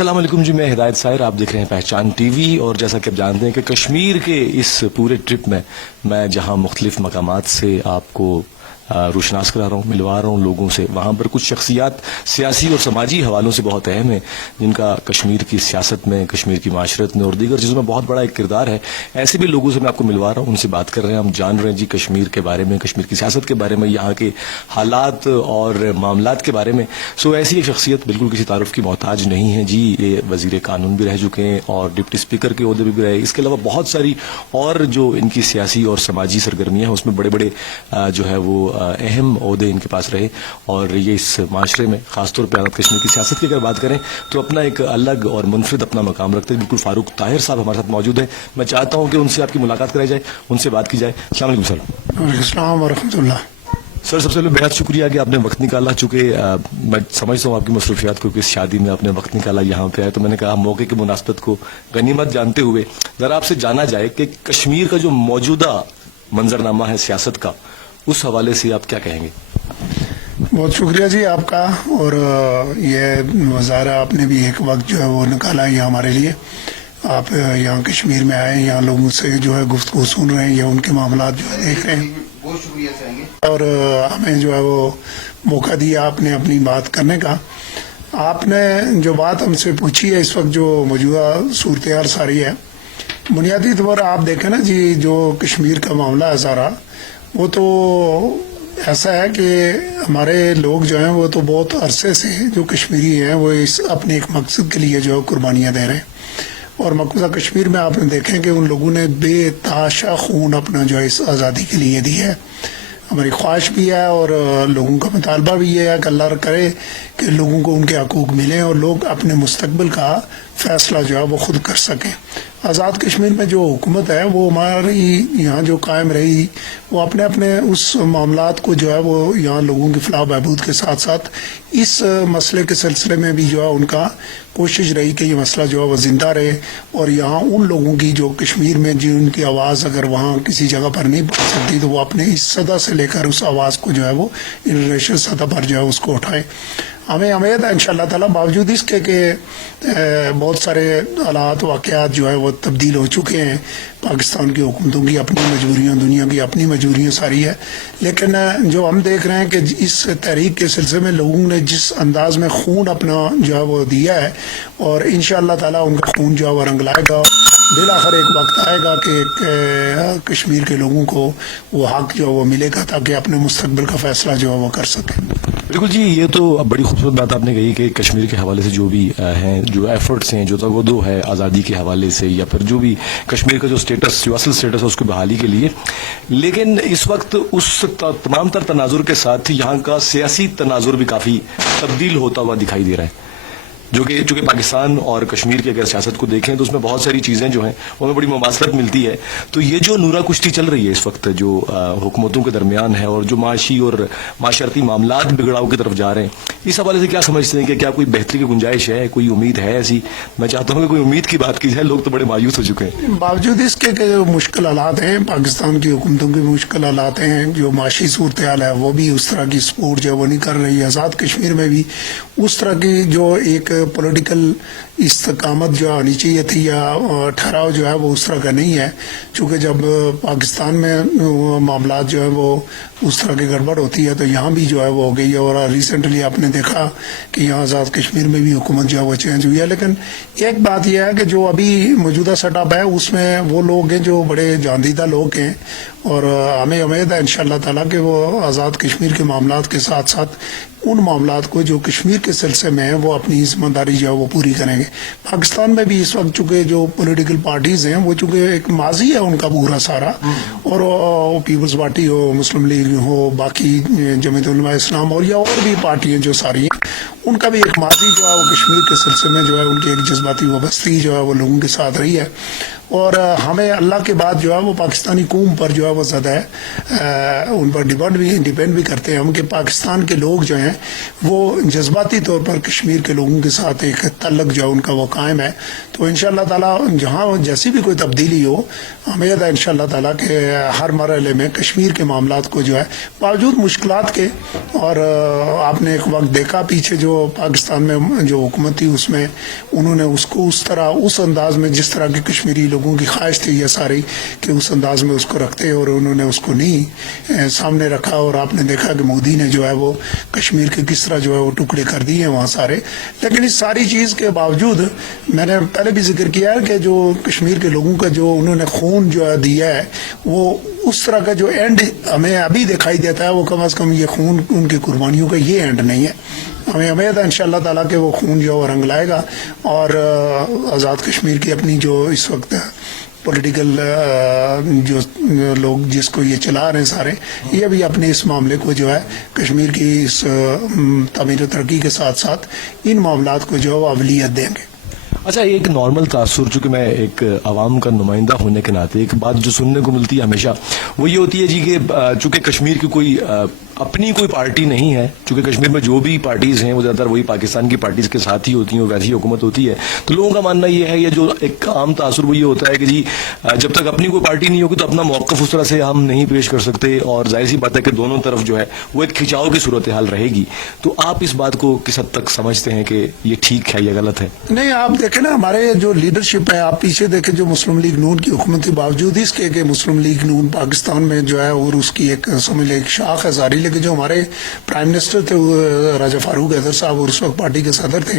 السلام علیکم جی، میں ہدایت سائر، آپ دیکھ رہے ہیں پہچان ٹی وی. اور جیسا کہ آپ جانتے ہیں کہ کشمیر کے اس پورے ٹرپ میں جہاں مختلف مقامات سے آپ کو روشناس کرا رہا ہوں، ملوا رہا ہوں لوگوں سے، وہاں پر کچھ شخصیات سیاسی اور سماجی حوالوں سے بہت اہم ہیں جن کا کشمیر کی سیاست میں، کشمیر کی معاشرت میں اور دیگر چیزوں میں بہت بڑا ایک کردار ہے. ایسے بھی لوگوں سے میں آپ کو ملوا رہا ہوں، ان سے بات کر رہے ہیں، ہم جان رہے ہیں جی کشمیر کے بارے میں، کشمیر کی سیاست کے بارے میں، یہاں کے حالات اور معاملات کے بارے میں. ایسی ایک شخصیت بالکل کسی تعارف کی محتاج نہیں ہے جی. یہ وزیر قانون بھی رہ چکے ہیں اور ڈپٹی اسپیکر کے عہدے بھی رہے. اس کے علاوہ بہت ساری اور جو ان کی سیاسی اور سماجی سرگرمیاں ہیں اس میں بڑے بڑے جو ہے وہ اہم عہدے ان کے پاس رہے. اور یہ اس معاشرے میں خاص طور پہ آزاد کشمیر کی سیاست کی اگر بات کریں تو اپنا ایک الگ اور منفرد اپنا مقام رکھتے ہیں. بالکل فاروق طاہر صاحب ہمارے ساتھ موجود ہیں. میں چاہتا ہوں کہ ان سے آپ کی ملاقات کرائی جائے، ان سے بات کی جائے. السلام علیکم سر. وعلیکم السلام ورحمۃ اللہ. سر سب سے پہلے بہت شکریہ کہ آپ نے وقت نکالا. چونکہ میں سمجھتا ہوں آپ کی مصروفیات کو، کہ اس شادی میں آپ نے وقت نکالا یہاں پہ آئے، تو میں نے کہا موقع کی مناسبت کو غنیمت جانتے ہوئے ذرا آپ سے جانا جائے کہ کشمیر کا جو موجودہ منظرنامہ ہے سیاست کا، اس حوالے سے آپ کیا کہیں گے؟ بہت شکریہ جی آپ کا. اور یہ مظاہرہ آپ نے بھی ایک وقت جو ہے وہ نکالا ہے ہمارے لیے. آپ یہاں کشمیر میں آئے، یہاں لوگوں سے جو ہے گفتگو سن رہے ہیں یا ان کے معاملات جو ہے دیکھ رہے ہیں، بہت شکریہ چاہیں گے. اور ہمیں جو ہے وہ موقع دیا آپ نے اپنی بات کرنے کا. آپ نے جو بات ہم سے پوچھی ہے، اس وقت جو موجودہ صورتحال ساری ہے، بنیادی طور پر آپ دیکھیں نا جی، جو کشمیر کا معاملہ ہے سارا، وہ تو ایسا ہے کہ ہمارے لوگ جو ہیں وہ تو بہت عرصے سے جو کشمیری ہیں وہ اس اپنے ایک مقصد کے لیے جو ہے قربانیاں دے رہے ہیں. اور مقبوضہ کشمیر میں آپ نے دیکھیں کہ ان لوگوں نے بے تحاشا خون اپنا جو ہے اس آزادی کے لیے دی ہے. ہماری خواہش بھی ہے اور لوگوں کا مطالبہ بھی یہ ہے کہ اللہ کرے کہ لوگوں کو ان کے حقوق ملیں اور لوگ اپنے مستقبل کا فیصلہ جو ہے وہ خود کر سکیں. آزاد کشمیر میں جو حکومت ہے وہ ہماری یہاں جو قائم رہی، وہ اپنے اس معاملات کو جو ہے وہ یہاں لوگوں کی فلاح بہبود کے ساتھ ساتھ اس مسئلے کے سلسلے میں بھی جو ہے ان کا کوشش رہی کہ یہ مسئلہ جو ہے وہ زندہ رہے. اور یہاں ان لوگوں کی جو کشمیر میں جن کی آواز اگر وہاں کسی جگہ پر نہیں پہنچ سکتی تو وہ اپنے اس سطح سے لے کر اس آواز کو جو ہے وہ انٹرنیشنل سطح پر جو ہے اس کو اٹھائے. ہمیں امید ہے انشاءاللہ تعالیٰ، باوجود اس کے کہ بہت سارے حالات واقعات جو ہے وہ تبدیل ہو چکے ہیں، پاکستان کی حکومتوں کی اپنی مجبوریاں، دنیا کی اپنی مجبوریاں ساری ہے، لیکن جو ہم دیکھ رہے ہیں کہ اس تحریک کے سلسلے میں لوگوں نے جس انداز میں خون اپنا جو ہے وہ دیا ہے، اور انشاءاللہ تعالیٰ ان کا خون جو ہے وہ رنگ لائے گا. بالآخر ایک وقت آئے گا کہ کشمیر کے لوگوں کو وہ حق جو ہے وہ ملے گا تاکہ اپنے مستقبل کا فیصلہ جو ہے وہ کر سکیں. بالکل جی، یہ تو بڑی خوبصورت بات آپ نے کہی کہ کشمیر کے حوالے سے جو بھی ہیں، جو ایفرٹس ہیں، جو تگودو ہے آزادی کے حوالے سے، یا پھر جو بھی کشمیر کا جو سٹیٹس، جو اصل سٹیٹس ہے اس کی بحالی کے لیے. لیکن اس وقت اس تمام تر تناظر کے ساتھ یہاں کا سیاسی تناظر بھی کافی تبدیل ہوتا ہوا دکھائی دے رہا ہے، جو کہ چونکہ پاکستان اور کشمیر کی اگر سیاست کو دیکھیں تو اس میں بہت ساری چیزیں جو ہیں ان میں بڑی مماثلت ملتی ہے. تو یہ جو نورا کشتی چل رہی ہے اس وقت جو حکومتوں کے درمیان ہے، اور جو معاشی اور معاشرتی معاملات بگڑاؤ کی طرف جا رے ہیں، اس حوالے سے کیا سمجھتے ہیں کہ کیا کوئی بہتری کی گنجائش ہے، کوئی امید ہے ایسی؟ میں چاہتا ہوں کہ کوئی امید کی بات کی جائے، لوگ تو بڑے مایوس ہو چکے ہیں. باوجود اس کے کہ جو مشکل حالات ہیں، پاکستان کی حکومتوں کے مشکل حالات ہیں، جو معاشی صورتحال ہے وہ بھی اس طرح کی سپورٹ جو وہ نہیں کر رہی ہے. آزاد کشمیر میں بھی اس طرح کی جو ایک پولیٹیکل استقامت جو آنی چاہیے تھی یا ٹھہراؤ جو ہے وہ اس طرح کا نہیں ہے. چونکہ جب پاکستان میں معاملات جو ہے وہ اس طرح کی گڑبڑ ہوتی ہے تو یہاں بھی جو ہے وہ ہو گئی ہے. اور ریسنٹلی آپ نے دیکھا کہ یہاں آزاد کشمیر میں بھی حکومت جو ہے وہ چینج ہوئی ہے. لیکن ایک بات یہ ہے کہ جو ابھی موجودہ سیٹ اپ ہے اس میں وہ لوگ ہیں جو بڑے جاندیدہ لوگ ہیں، اور ہمیں امید ہے انشاءاللہ تعالیٰ کہ وہ آزاد کشمیر کے معاملات کے ساتھ ساتھ ان معاملات کو جو کشمیر کے سلسلے میں ہیں وہ اپنی ذمہ داری جو ہے وہ پوری کریں گے. پاکستان میں بھی اس وقت چونکہ جو پولیٹیکل پارٹیز ہیں وہ چونکہ ایک ماضی ہے ان کا پورا سارا، اور پیپلز پارٹی ہو، مسلم لیگ ہو، باقی جمعیت علماء اسلام اور یا اور بھی پارٹیاں جو ساری ہیں، ان کا بھی ایک ماضی جو ہے وہ کشمیر کے سلسلے میں جو ہے ان کی ایک جذباتی وابستگی جو ہے وہ لوگوں کے ساتھ رہی ہے. اور ہمیں اللہ کے بعد جو ہے وہ پاکستانی قوم پر جو ہے وہ زیادہ ہے، ان پر ڈیپینڈ بھی کرتے ہیں ہم، کہ پاکستان کے لوگ جو ہیں وہ جذباتی طور پر کشمیر کے لوگوں کے ساتھ ایک تعلق جو ہے ان کا وہ قائم ہے. تو انشاءاللہ تعالیٰ جہاں جیسی بھی کوئی تبدیلی ہو، امید ہے انشاءاللہ تعالیٰ کہ ہر مرحلے میں کشمیر کے معاملات کو جو ہے باوجود مشکلات کے، اور آپ نے ایک وقت دیکھا پیچھے جو پاکستان میں جو حکومت تھی اس میں انہوں نے اس کو اس طرح اس انداز میں جس طرح کی کشمیری لوگوں کی خواہش تھی یہ ساری کہ اس انداز میں اس کو رکھتے، اور انہوں نے اس کو نہیں سامنے رکھا. اور آپ نے دیکھا کہ مودی نے جو ہے وہ کشمیر کے کس طرح جو ہے وہ ٹکڑے کر دیے وہاں سارے. لیکن اس ساری چیز کے باوجود میں نے پہلے بھی ذکر کیا ہے کہ جو کشمیر کے لوگوں کا جو انہوں نے خون جو ہے دیا ہے، وہ اس طرح کا جو اینڈ ہمیں ابھی دکھائی دیتا ہے وہ کم از کم یہ خون ان کی قربانیوں کا یہ اینڈ نہیں ہے. ہمیں امید ہے انشاءاللہ تعالیٰ کہ وہ خون جو ہے وہ رنگ لائے گا، اور آزاد کشمیر کی اپنی جو اس وقت پولیٹیکل جو لوگ جس کو یہ چلا رہے ہیں سارے، یہ بھی اپنے اس معاملے کو جو ہے کشمیر کی اس تعمیر و ترقی کے ساتھ ساتھ ان معاملات کو جو ہے وہ اولویت دیں گے. اچھا، ایک نارمل تاثر، چونکہ میں ایک عوام کا نمائندہ ہونے کے ناطے ایک بات جو سننے کو ملتی ہے ہمیشہ وہ یہ ہوتی ہے جی کہ چونکہ کشمیر کی کوئی اپنی کوئی پارٹی نہیں ہے، چونکہ کشمیر میں جو بھی پارٹیز ہیں وہ زیادہ تر وہی پاکستان کی پارٹیز کے ساتھ ہی ہوتی ہیں، ویسی حکومت ہوتی ہے، تو لوگوں کا ماننا یہ ہے، یہ جو ایک عام تاثر وہ یہ ہوتا ہے کہ جی جب تک اپنی کوئی پارٹی نہیں ہوگی تو اپنا موقف اس طرح سے ہم نہیں پیش کر سکتے، اور ظاہر سی بات ہے کہ دونوں طرف جو ہے وہ ایک کھچاؤ کی صورتحال رہے گی. تو آپ اس بات کو کس حد تک سمجھتے ہیں کہ یہ ٹھیک ہے یا غلط ہے؟ نہیں، آپ دیکھیں نا ہمارے جو لیڈرشپ ہے، آپ پیچھے دیکھیں جو مسلم لیگ نون کی حکومت کے باوجود اس کے کہ مسلم لیگ نون پاکستان میں جو ہے اور اس کی ایک سمجھ لیں ایک شاخ ہے ساری، لیکن جو ہمارے پرائم منسٹر تھے راجہ فاروق حیدر صاحب اور اس وقت پارٹی کے صدر تھے،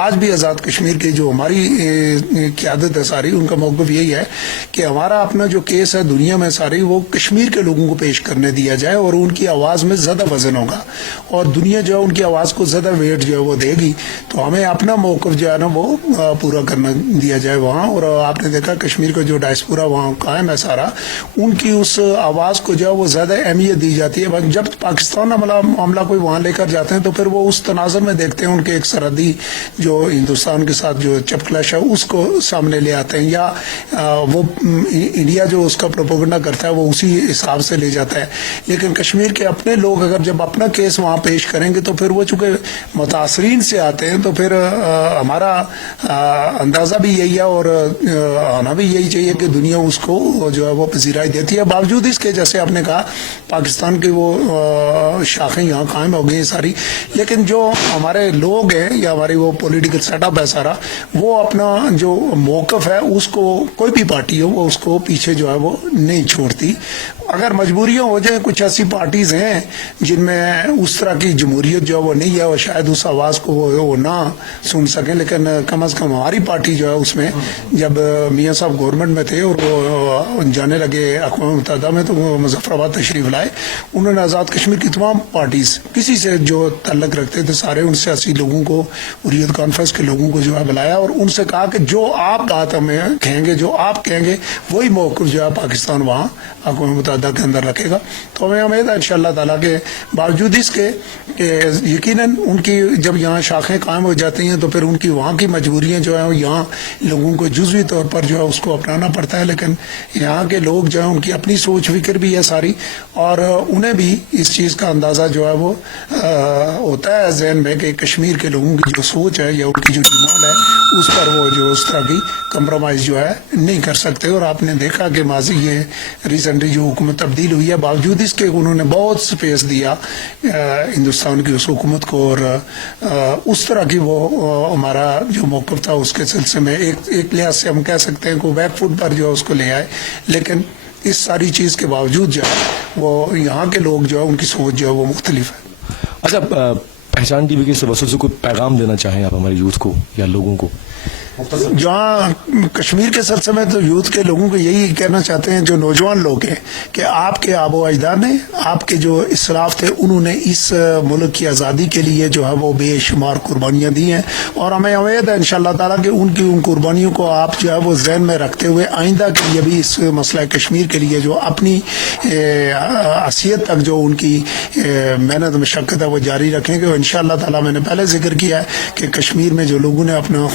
آج بھی آزاد کشمیر کی جو ہماری قیادت ہے ساری، ان کا موقف یہی ہے کہ ہمارا اپنا جو کیس ہے دنیا میں ساری وہ کشمیر کے لوگوں کو پیش کرنے دیا جائے، اور ان کی آواز میں زیادہ وزن ہوگا اور دنیا جو ہے ان کی آواز کو زیادہ ویٹ جو ہے وہ دے گی. تو ہمیں اپنا موقف جو ہے نا وہ پورا کرنا دیا جائے وہاں. اور آپ نے دیکھا کشمیر کا جو ڈائسپورا وہاں قائم ہے سارا، ان کی اس آواز کو جو ہے وہ زیادہ اہمیت دی جاتی ہے. جب پاکستان معاملہ کوئی وہاں لے کر جاتے ہیں تو پھر وہ اس تناظر میں دیکھتے ہیں ان کے ایک سرحدی جو ہندوستان کے ساتھ جو چپ کلش ہے اس کو سامنے لے آتے ہیں، یا وہ انڈیا جو اس کا پروپیگنڈا کرتا ہے وہ اسی حساب سے لے جاتا ہے. لیکن کشمیر کے اپنے لوگ اگر جب اپنا کیس وہاں پیش کریں گے تو پھر وہ چونکہ متاثرین سے آتے ہیں تو پھر ہمارا اندازہ بھی یہی ہے اور آنا بھی یہی چاہیے کہ دنیا اس کو جو ہے وہ پذیرائی دیتی ہے، باوجود اس کے جیسے آپ نے کہا پاکستان کی وہ شاخیں یہاں قائم ہو گئی ہیں ساری. لیکن جو ہمارے لوگ ہیں یا ہماری وہ پولیٹیکل سیٹ اپ ہے سارا، وہ اپنا جو موقف ہے اس کو کوئی بھی پارٹی ہو وہ اس کو پیچھے جو ہے وہ نہیں چھوڑتی. اگر مجبوریاں ہو جائیں، کچھ ایسی پارٹیز ہیں جن میں اس طرح کی جمہوریت جو ہے وہ نہیں ہے اور شاید اس آواز کو وہ نہ سن سکیں، لیکن کم از کم ہماری پارٹی جو ہے اس میں جب میاں صاحب گورنمنٹ میں تھے اور وہ جانے لگے اقوام متحدہ میں تو وہ مظفر آباد تشریف لائے، انہوں نے آزاد کشمیر کی تمام پارٹیز کسی سے جو تعلق رکھتے تھے سارے ان سیاسی لوگوں کو، حریت کانفرنس کے لوگوں کو جو ہے بلایا اور ان سے کہا کہ جو آپ بات ہمیں کہیں گے، جو آپ کہیں گے وہی موقف جو ہے پاکستان وہاں اقوام متحدہ کے اندر رکھے گا. تو ہمیں امید ہے انشاءاللہ تعالیٰ کے باوجود اس کے کہ یقیناً ان کی جب یہاں شاخیں قائم ہو جاتی ہیں تو پھر ان کی وہاں کی مجبوریاں جو ہیں یہاں لوگوں کو جزوی طور پر جو ہے اس کو اپنانا پڑتا ہے، لیکن یہاں کے لوگ جو ہیں ان کی اپنی سوچ فکر بھی ہے ساری اور انہیں بھی اس چیز کا اندازہ جو ہے وہ ہوتا ہے ذہن میں کہ کشمیر کے لوگوں کی جو سوچ ہے یا ان کی جو ڈیمانڈ ہے اس پر وہ جو اس طرح کی کمپرومائز جو ہے نہیں کر سکتے. اور آپ نے دیکھا کہ ماضی یہ ریسنٹلی جو حکومت تبدیل ہوئی ہے باوجود اس کے انہوں نے بہت سپیس دیا ہندوستان کی اس حکومت کو اور اس طرح کی وہ ہمارا جو موقف تھا اس کے سلسلے میں ایک لحاظ سے ہم کہہ سکتے ہیں کہ بیک فٹ پر جو ہے اس کو لے آئے. لیکن اس ساری چیز کے باوجود جو ہے وہ یہاں کے لوگ جو ہے ان کی سوچ جو ہے وہ مختلف ہے. اچھا، پہچان ٹی وی کے وسیلے سے کوئی پیغام دینا چاہیں آپ ہمارے یوتھ کو یا لوگوں کو؟ جہاں کشمیر کے سلسلے میں تو یوتھ کے لوگوں کو یہی کہنا چاہتے ہیں جو نوجوان لوگ ہیں کہ آپ کے آبا و اجداد نے آپ کے جو اسلاف تھے انہوں نے اس ملک کی آزادی کے لیے جو ہے وہ بے شمار قربانیاں دی ہیں اور ہمیں امید ہے انشاءاللہ تعالیٰ کہ ان کی ان قربانیوں کو آپ جو ہے وہ ذہن میں رکھتے ہوئے آئندہ کے لیے بھی اس مسئلہ کشمیر کے لیے جو اپنی حیثیت تک جو ان کی محنت مشقت ہے وہ جاری رکھیں گے. انشاءاللہ تعالیٰ میں نے پہلے ذکر کیا ہے کہ کشمیر میں جو لوگوں نے اپنا